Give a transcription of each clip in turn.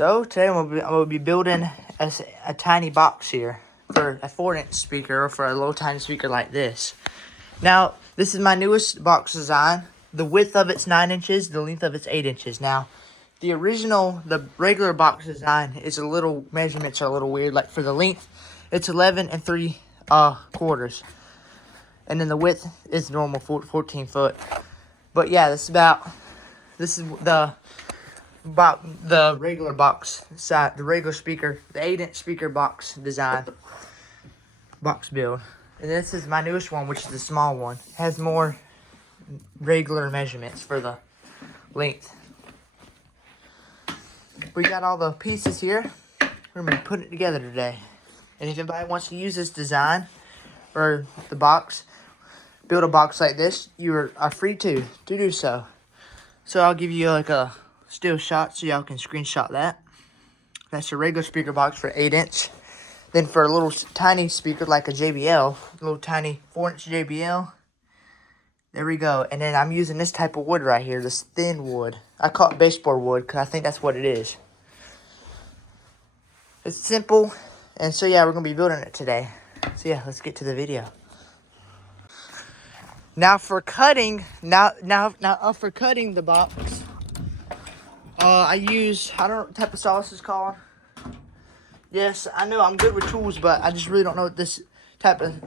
So today I'm gonna be building a tiny box here for a 4-inch speaker or for a little tiny speaker like this. Now, this is my newest box design. The width of it's 9 inches, the length of it's 8 inches. Now, the regular box design is measurements are a little weird. Like for the length, it's 11 and 3/4. And then the width is normal, 14 foot. But yeah, this is the regular box side, the regular speaker, the 8-inch speaker box design, box build. And this is my newest one, which is the small one. It has more regular measurements for the length. We got all the pieces here. We're going to be putting it together today. And if anybody wants to use this design or the box, build a box like this, you are free to do so. So I'll give you like a still shot so y'all can screenshot that. That's a regular speaker box for 8-inch. Then for a little tiny speaker like a JBL, a little tiny 4-inch JBL. There we go. And then I'm using this type of wood right here, this thin wood. I call it baseboard wood because I think that's what it is. It's simple. And so yeah, we're going to be building it today. So yeah, let's get to the video. Now for cutting, for cutting the box, I don't know what type of saw this is called. Yes, I know I'm good with tools, but I just really don't know what this type of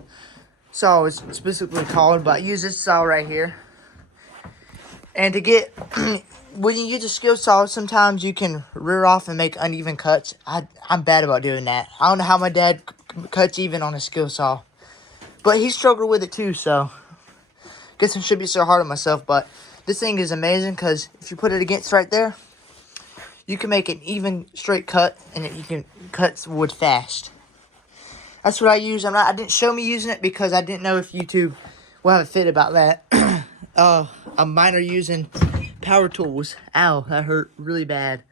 saw is specifically called. But I use this saw right here. And to get, when you use a skill saw, sometimes you can rear off and make uneven cuts. I'm bad about doing that. I don't know how my dad cuts even on a skill saw. But he struggled with it too, so guess I shouldn't be so hard on myself. But this thing is amazing because if you put it against right there, you can make an even straight cut, and you can cut wood fast. That's what I use. I didn't show me using it because I didn't know if YouTube will have a fit about that. Mine are using power tools. Ow, that hurt really bad.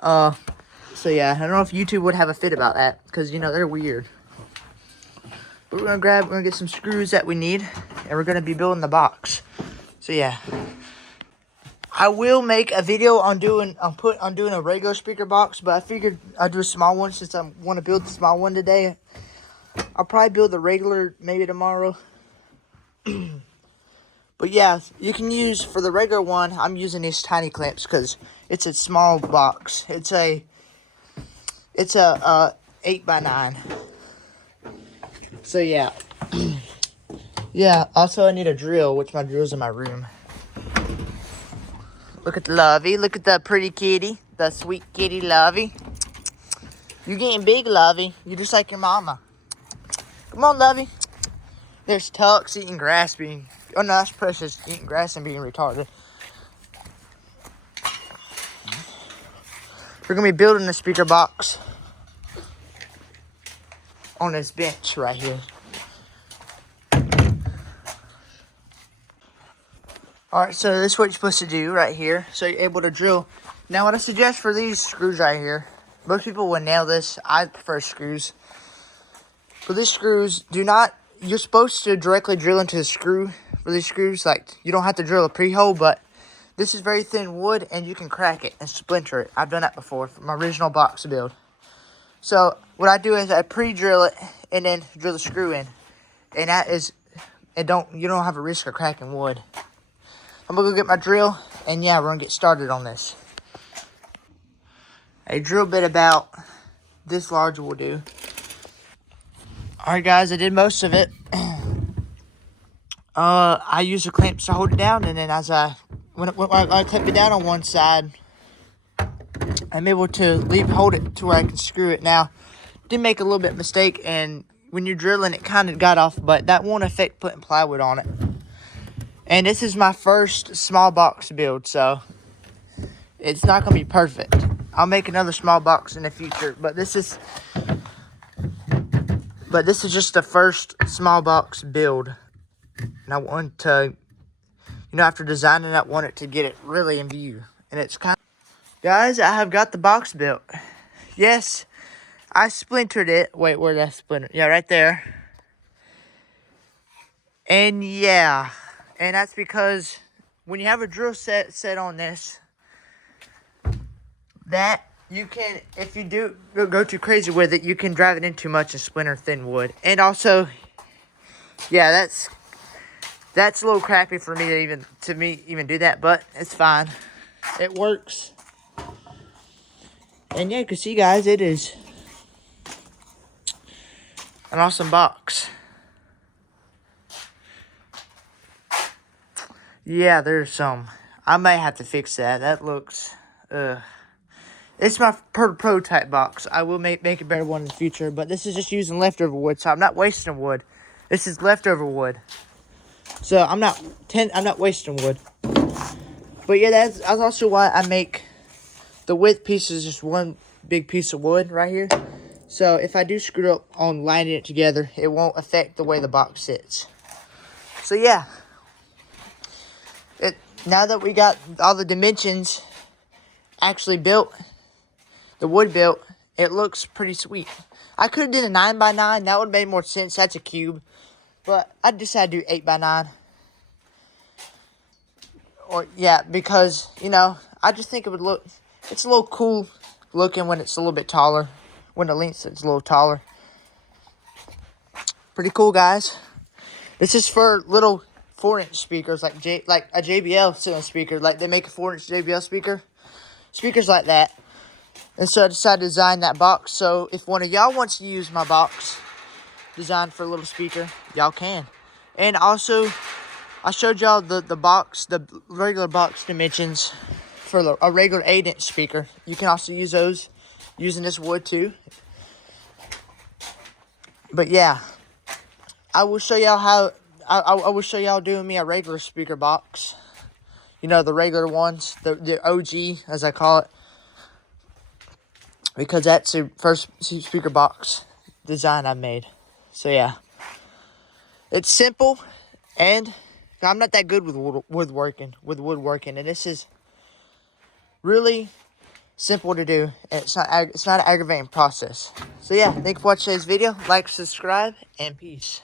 So yeah, I don't know if YouTube would have a fit about that because they're weird. But we're gonna get some screws that we need, and we're gonna be building the box. So yeah. I will make a video on doing a regular speaker box, but I figured I'd do a small one since I want to build the small one today. I'll probably build the regular maybe tomorrow. But yeah, you can use for the regular one. I'm using these tiny clamps because it's a small box. It's a 8x9. So yeah, yeah. Also, I need a drill, which my drill's in my room. Look at Lovey. Look at the pretty kitty. The sweet kitty Lovey. You're getting big, Lovey. You're just like your mama. Come on, Lovey. There's Tux eating grass oh no, that's Precious eating grass and being retarded. We're going to be building the speaker box on this bench right here. Alright, so this is what you're supposed to do right here. So you're able to drill. Now what I suggest for these screws right here, most people would nail this. I prefer screws. For these screws, you're supposed to directly drill into the screw for these screws. Like, you don't have to drill a pre-hole, but this is very thin wood and you can crack it and splinter it. I've done that before for my original box build. So what I do is I pre-drill it and then drill the screw in. And you don't have a risk of cracking wood. I'm going to go get my drill, and yeah, we're going to get started on this. A drill bit about this large will do. Alright guys, I did most of it. I use the clamps to hold it down, and then when I clip it down on one side, I'm able to hold it to where I can screw it. Now, did make a little bit mistake, and when you're drilling, it kind of got off, but that won't affect putting plywood on it. And this is my first small box build, so it's not going to be perfect. I'll make another small box in the future, but this is just the first small box build. And I want to, after designing it, I want it to get it really in view. And it's guys, I have got the box built. Yes, I splintered it. Wait, where did I splinter? Yeah, right there. And yeah. And that's because when you have a drill set on this, that you can, if you do go too crazy with it, you can drive it in too much and splinter thin wood. And also, yeah, that's a little crappy for me to even do that, but it's fine. It works. And yeah, you can see, guys, it is an awesome box. Yeah, there's some. I may have to fix that. That looks, it's my prototype box. I will make a better one in the future, but this is just using leftover wood, so I'm not wasting wood. This is leftover wood, so I'm not wasting wood. But yeah, that's also why I make the width pieces just one big piece of wood right here. So if I do screw up on lining it together, it won't affect the way the box sits. So yeah, now that we got all the dimensions actually built, the wood built, it looks pretty sweet. I could have done a 9x9. That would have made more sense. That's a cube. But I decided to do 8x9. Or, yeah, because, you know, I just think it would look, it's a little cool looking when it's a little bit taller. When the length is a little taller. Pretty cool, guys. This is for little 4-inch speakers, like a JBL ceiling speaker. Like, they make a 4-inch JBL speaker. Speakers like that. And so I decided to design that box. So if one of y'all wants to use my box designed for a little speaker, y'all can. And also, I showed y'all the box, the regular box dimensions for a regular 8-inch speaker. You can also use those using this wood too. But yeah, I will show y'all how, I will show y'all doing me a regular speaker box. You know, the regular ones, the OG, as I call it. Because that's the first speaker box design I made. So yeah, it's simple, and I'm not that good with woodworking, and this is really simple to do. And it's not an aggravating process. So yeah, thank you for watching today's video. Like, subscribe, and peace.